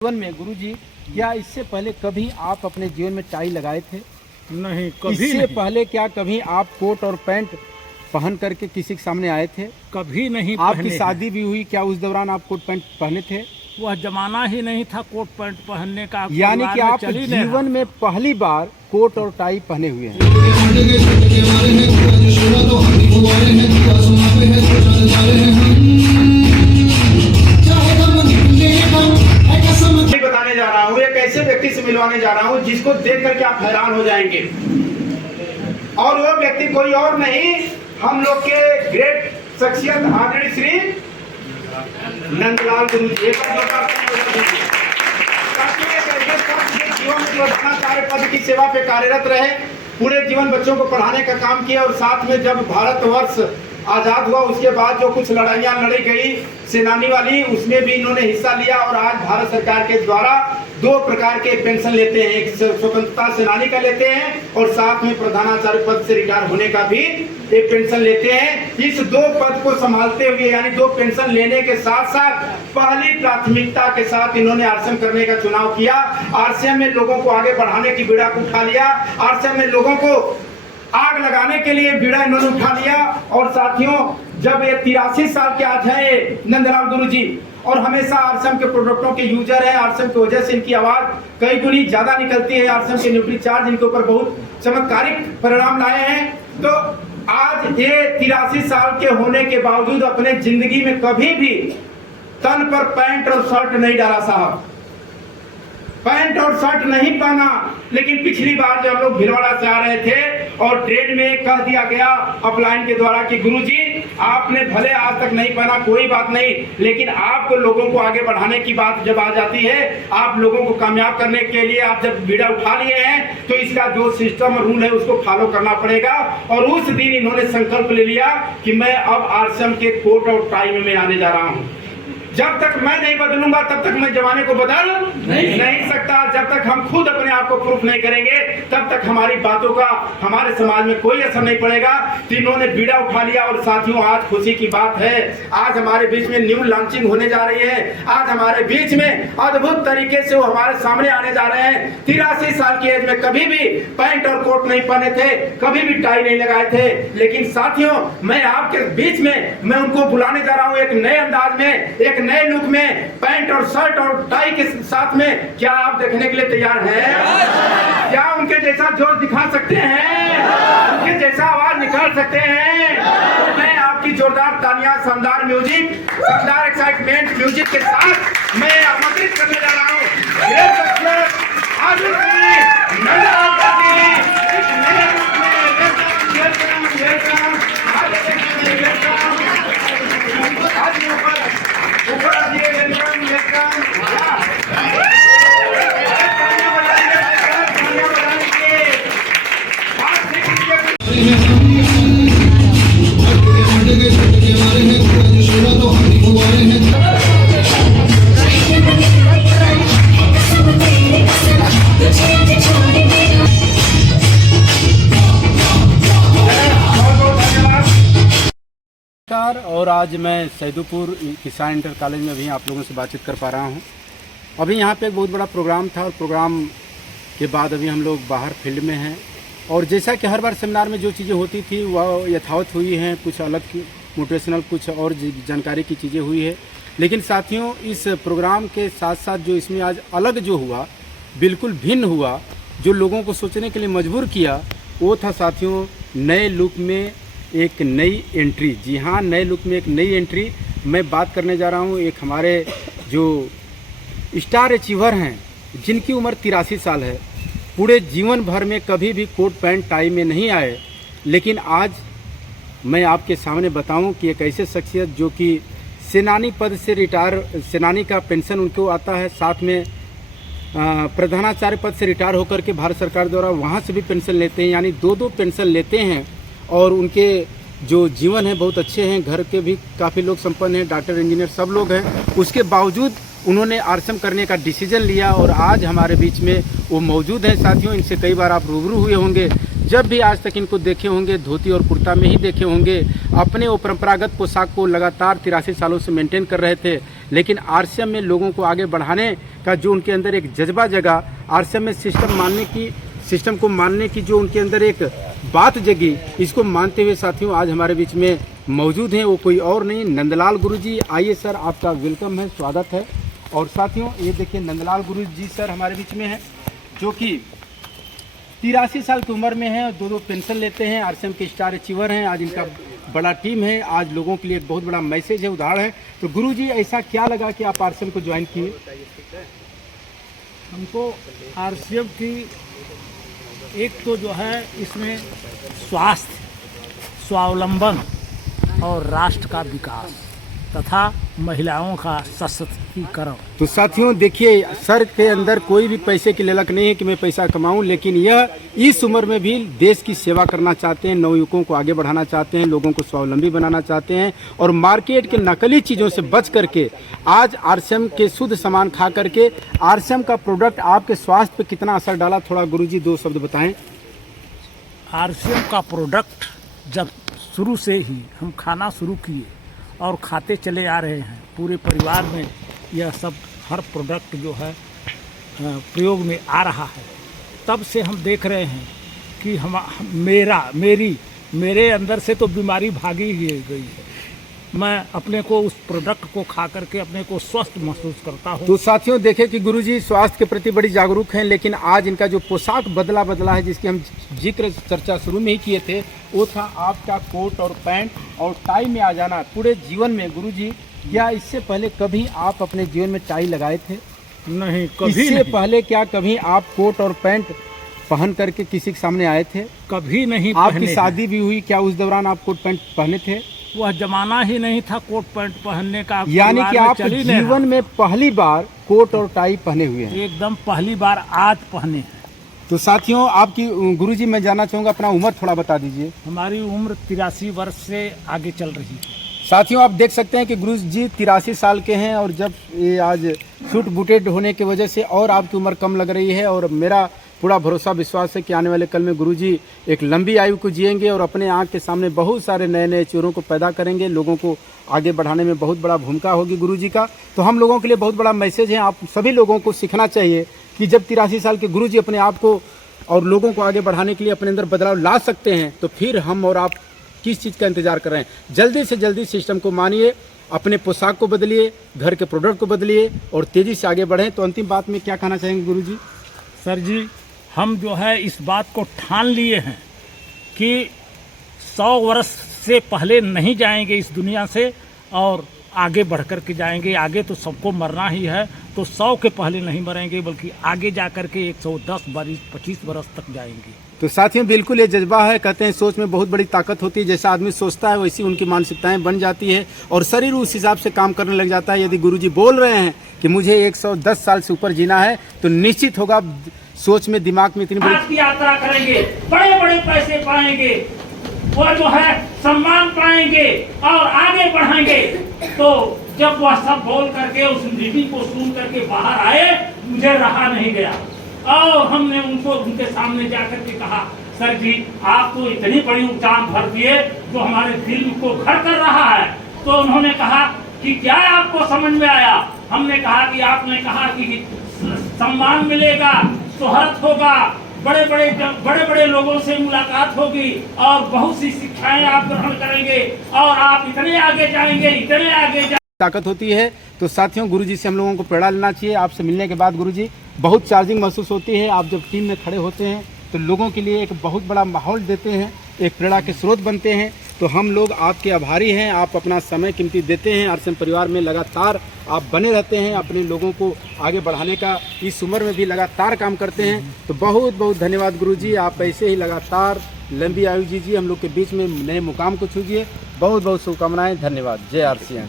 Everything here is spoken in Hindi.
जीवन में गुरुजी, क्या इससे पहले कभी आप अपने जीवन में टाई लगाए थे? नहीं, कभी इससे नहीं। पहले क्या कभी आप कोट और पैंट पहन करके किसी के सामने आए थे? कभी नहीं आपकी पहने शादी भी हुई, क्या उस दौरान आप कोट पैंट पहने थे? हैं। वह जमाना ही नहीं था कोट पैंट पहनने का। यानी कि परिवार में आप चल ही नहीं जीवन में पहली बार कोट और टाई पहने हुए हैं। बताने जा रहा हूँ, एक ऐसे व्यक्ति से मिलवाने जा रहा हूँ जिसको देख करके आप हैरान हो जाएंगे। और वो व्यक्ति कोई और नहीं, हम लोग के ग्रेट शख्सियत आदरणीय श्री नंदलाल गुरु जी। जीवन में प्रधानाचार्य पद की सेवा पे कार्यरत रहे, पूरे जीवन बच्चों को पढ़ाने का काम किया और साथ में जब भारतवर्ष आजाद हुआ उसके बाद जो कुछ लड़ाइयाँ लड़ी गई सेनानी वाली, उसमें भी इन्होंने हिस्सा लिया। और आज भारत सरकार के द्वारा दो प्रकार के पेंशन लेते हैं, एक स्वतंत्रता सेनानी का लेते हैं और साथ में प्रधानाचार्य पद से रिटायर होने का भी एक पेंशन लेते हैं। इस दो पद को संभालते हुए यानी दो पेंशन लेने के साथ साथ पहली प्राथमिकता के साथ इन्होंने आरसीएम करने का चुनाव किया। आरसीएम में लोगों को आगे बढ़ाने की बीड़ा को उठा लिया, आरसीएम में लोगों को आग लगाने के लिए बीड़ा इन्होंने उठा लिया। और साथियों, जब ये 83 साल के आज है नंदलाल गुरु जी, और हमेशा आरसीएम के प्रोडक्टों के यूजर है। आरसीएम की वजह से इनकी आवाज कई गुनी ज्यादा निकलती है। आरसीएम के न्यूट्री चार्ज इनके ऊपर बहुत चमत्कारिक परिणाम लाए हैं। तो आज ये 83 साल के होने के बावजूद अपने जिंदगी में कभी भी तन पर पैंट और शर्ट नहीं डाला साहब, पैंट और शर्ट नहीं पहना। लेकिन पिछली बार जब हम लोग भिलवाड़ा से आ रहे थे और ट्रेन में कह दिया गया अपलाइन के द्वारा कि गुरुजी आपने भले आज तक नहीं पहना, कोई बात नहीं, लेकिन आपको लोगों को आगे बढ़ाने की बात जब आ जाती है, आप लोगों को कामयाब करने के लिए आप जब बीड़ा उठा लिए हैं तो इसका जो सिस्टम रूल है उसको फॉलो करना पड़ेगा। और उस दिन इन्होंने संकल्प ले लिया कि मैं अब आरसीएम के कोट और टाई में मैं आने जा रहा हूँ। जब तक मैं नहीं बदलूंगा तब तक मैं जमाने को बदल नहीं सकता। जब तक हम खुद अपने आप को प्रूफ नहीं करेंगे तब तक हमारी बातों का हमारे समाज में कोई असर नहीं पड़ेगा। तीनों ने बीड़ा उठा लिया। और साथियों, आज खुशी की बात है, आज हमारे बीच में न्यू लॉन्चिंग होने जा रही है। आज हमारे बीच में अद्भुत तरीके से वो हमारे सामने आने जा रहे हैं। 83 साल की एज में कभी भी पैंट और कोट नहीं पहने थे, कभी भी टाई नहीं लगाए थे। लेकिन साथियों, मैं आपके बीच में मैं उनको बुलाने जा रहा हूँ एक नए अंदाज में, एक नए लुक में, पैंट और शर्ट और टाई के साथ में। क्या आप देखने के लिए तैयार हैं? क्या उनके जैसा जोश दिखा सकते हैं? उनके जैसा आवाज निकाल सकते हैं? तो मैं आपकी जोरदार तालियां, शानदार म्यूजिक, शानदार एक्साइटमेंट म्यूजिक के साथ मैं आमंत्रित करने जा रहा हूँ और आज मैं सैदुपुर किसान इंटर कॉलेज में भी आप लोगों से बातचीत कर पा रहा हूं। अभी यहाँ पे एक बहुत बड़ा प्रोग्राम था और प्रोग्राम के बाद अभी हम लोग बाहर फील्ड में हैं। और जैसा कि हर बार सेमिनार में जो चीज़ें होती थी वह यथावत हुई हैं, कुछ अलग मोटिवेशनल कुछ और जानकारी की चीज़ें हुई है। लेकिन साथियों, इस प्रोग्राम के साथ साथ जो इसमें आज अलग जो हुआ, बिल्कुल भिन्न हुआ, जो लोगों को सोचने के लिए मजबूर किया, वो था साथियों नए लुक में एक नई एंट्री। जी हाँ, नए लुक में एक नई एंट्री। मैं बात करने जा रहा हूँ एक हमारे जो स्टार अचीवर हैं, जिनकी उम्र 83 साल है, पूरे जीवन भर में कभी भी कोट पैंट टाई में नहीं आए। लेकिन आज मैं आपके सामने बताऊं कि एक ऐसे शख्सियत जो कि सेनानी पद से रिटायर, सेनानी का पेंशन उनको आता है, साथ में प्रधानाचार्य पद से रिटायर होकर के भारत सरकार द्वारा वहाँ से भी पेंशन लेते हैं, यानी दो पेंशन लेते हैं। और उनके जो जीवन है बहुत अच्छे हैं, घर के भी काफ़ी लोग संपन्न हैं, डॉक्टर इंजीनियर सब लोग हैं। उसके बावजूद उन्होंने आरसीएम करने का डिसीजन लिया और आज हमारे बीच में वो मौजूद हैं। साथियों, इनसे कई बार आप रूबरू हुए होंगे, जब भी आज तक इनको देखे होंगे धोती और कुर्ता में ही देखे होंगे। अपने वो परंपरागत पोशाक को लगातार 83 सालों से मेंटेन कर रहे थे, लेकिन आरसीएम में लोगों को आगे बढ़ाने का जो उनके अंदर एक जज्बा जगा, आरसीएम में सिस्टम को मानने की जो उनके अंदर एक बात जगी, इसको मानते हुए साथियों आज हमारे बीच में मौजूद हैं। वो कोई और नहीं, नंदलाल गुरुजी। आइए सर, आपका वेलकम है, स्वागत है। और साथियों ये देखिए नंदलाल गुरुजी सर हमारे बीच में हैं, जो कि 83 साल की उम्र में हैं और 2 पेंशन लेते हैं, आरसीएम के स्टार अचीवर हैं। आज इनका बड़ा टीम है, आज लोगों के लिए एक बहुत बड़ा मैसेज है, उदाहरण है। तो गुरुजी ऐसा क्या लगा कि आप आरसीएम को ज्वाइन किए? हमको आरसीएम की एक तो जो है इसमें स्वास्थ्य, स्वावलंबन और राष्ट्र का विकास तथा महिलाओं का सशक्तिकरण। तो साथियों देखिए, सर के अंदर कोई भी पैसे की ललक नहीं है कि मैं पैसा कमाऊं, लेकिन यह इस उम्र में भी देश की सेवा करना चाहते हैं, नवयुवकों को आगे बढ़ाना चाहते हैं, लोगों को स्वावलंबी बनाना चाहते हैं और मार्केट के नकली चीज़ों से बच करके आज आरसीएम के शुद्ध सामान खा करके आरसीएम का प्रोडक्ट आपके स्वास्थ्य पर कितना असर डाला, थोड़ा गुरुजी 2 शब्द बताएं। आरसीएम का प्रोडक्ट जब शुरू से ही हम खाना शुरू किए और खाते चले आ रहे हैं, पूरे परिवार में यह सब हर प्रोडक्ट जो है प्रयोग में आ रहा है, तब से हम देख रहे हैं कि मेरे अंदर से तो बीमारी भागी ही गई है। मैं अपने को उस प्रोडक्ट को खा करके अपने को स्वस्थ महसूस करता हूँ। तो साथियों देखें कि गुरुजी स्वास्थ्य के प्रति बड़ी जागरूक हैं, लेकिन आज इनका जो पोशाक बदला है, जिसकी हम जिक्र चर्चा शुरू में ही किए थे, वो था आपका कोट और पैंट और टाई में आ जाना पूरे जीवन में। गुरुजी क्या इससे पहले कभी आप अपने जीवन में टाई लगाए थे? नहीं, कभी इससे नहीं। पहले क्या कभी आप कोट और पैंट पहन करके किसी के सामने आए थे? कभी नहीं। आपकी शादी भी हुई, क्या उस दौरान आप कोट पैंट पहने थे? वह जमाना ही नहीं था कोट पैंट पहनने का। यानी कि आप जीवन में पहली बार कोट और टाई पहने हुए हैं? एकदम पहली बार आज पहने हैं। तो साथियों आपकी गुरुजी मैं जानना चाहूँगा, अपना उम्र थोड़ा बता दीजिए। हमारी उम्र 83 वर्ष से आगे चल रही है। साथियों आप देख सकते हैं कि गुरुजी 83 साल के हैं और जब ये आज सूट बूटेड होने की वजह से और आपकी उम्र कम लग रही है। और मेरा पूरा भरोसा विश्वास है कि आने वाले कल में गुरुजी एक लंबी आयु को जिएंगे और अपने आँख के सामने बहुत सारे नए नए चेहरों को पैदा करेंगे। लोगों को आगे बढ़ाने में बहुत बड़ा भूमिका होगी गुरुजी का। तो हम लोगों के लिए बहुत बड़ा मैसेज है, आप सभी लोगों को सीखना चाहिए कि जब 83 साल के गुरुजी अपने आप को और लोगों को आगे बढ़ाने के लिए अपने अंदर बदलाव ला सकते हैं, तो फिर हम और आप किस चीज़ का इंतजार कर रहे हैं? जल्दी से जल्दी सिस्टम को मानिए, अपने पोशाक को बदलिए, घर के प्रोडक्ट को बदलिए और तेज़ी से आगे बढ़ें। तो अंतिम बात में क्या कहना चाहेंगे गुरुजी? सर जी, हम जो है इस बात को ठान लिए हैं कि 100 वर्ष से पहले नहीं जाएंगे इस दुनिया से और आगे बढ़ कर के जाएंगे। आगे तो सबको मरना ही है, तो 100 के पहले नहीं मरेंगे, बल्कि आगे जा कर के 110 25 वर्ष तक जाएंगे। तो साथियों बिल्कुल ये जज्बा है, कहते हैं सोच में बहुत बड़ी ताकत होती है। जैसा आदमी सोचता है वैसी उनकी मानसिकताएं बन जाती है और शरीर उस हिसाब से काम करने लग जाता है। यदि गुरुजी बोल रहे हैं कि मुझे 110 साल से ऊपर जीना है, तो निश्चित होगा सोच में, दिमाग में इतनी बड़ी यात्रा करेंगे, बड़े बड़े पैसे पाएंगे, वो जो है सम्मान पाएंगे और आगे बढ़ाएंगे। तो जब वह सब बोल करके उस मीटिंग को सुन करके बाहर आए, मुझे रहा नहीं गया और हमने उनको उनके सामने जाकर के कहा, सर जी आप तो इतनी बड़ी उड़ान भर दिए जो हमारे दिल को घर कर रहा है। तो उन्होंने कहा कि क्या आपको समझ में आया? हमने कहा कि आपने कहा कि सम्मान मिलेगा, शोहरत होगा, बड़े बड़े लोगों से मुलाकात होगी और बहुत सी शिक्षाएं आप ग्रहण करेंगे और आप इतने आगे जाएंगे, इतने आगे ताकत होती है। तो साथियों गुरुजी से हम लोगों को प्रेरणा लेना चाहिए। आपसे मिलने के बाद गुरुजी बहुत चार्जिंग महसूस होती है। आप जब टीम में खड़े होते हैं तो लोगों के लिए एक बहुत बड़ा माहौल देते हैं, एक प्रेरणा के स्रोत बनते हैं। तो हम लोग आपके आभारी हैं, आप अपना समय कीमती देते हैं। आरसीएम परिवार में लगातार आप बने रहते हैं, अपने लोगों को आगे बढ़ाने का इस उम्र में भी लगातार काम करते हैं। तो बहुत बहुत धन्यवाद गुरुजी, आप ऐसे ही लगातार लंबी आयु जीजिए, हम लोग के बीच में नए मुकाम को छूजिए। बहुत बहुत शुभकामनाएं, धन्यवाद। जय आरसीएम।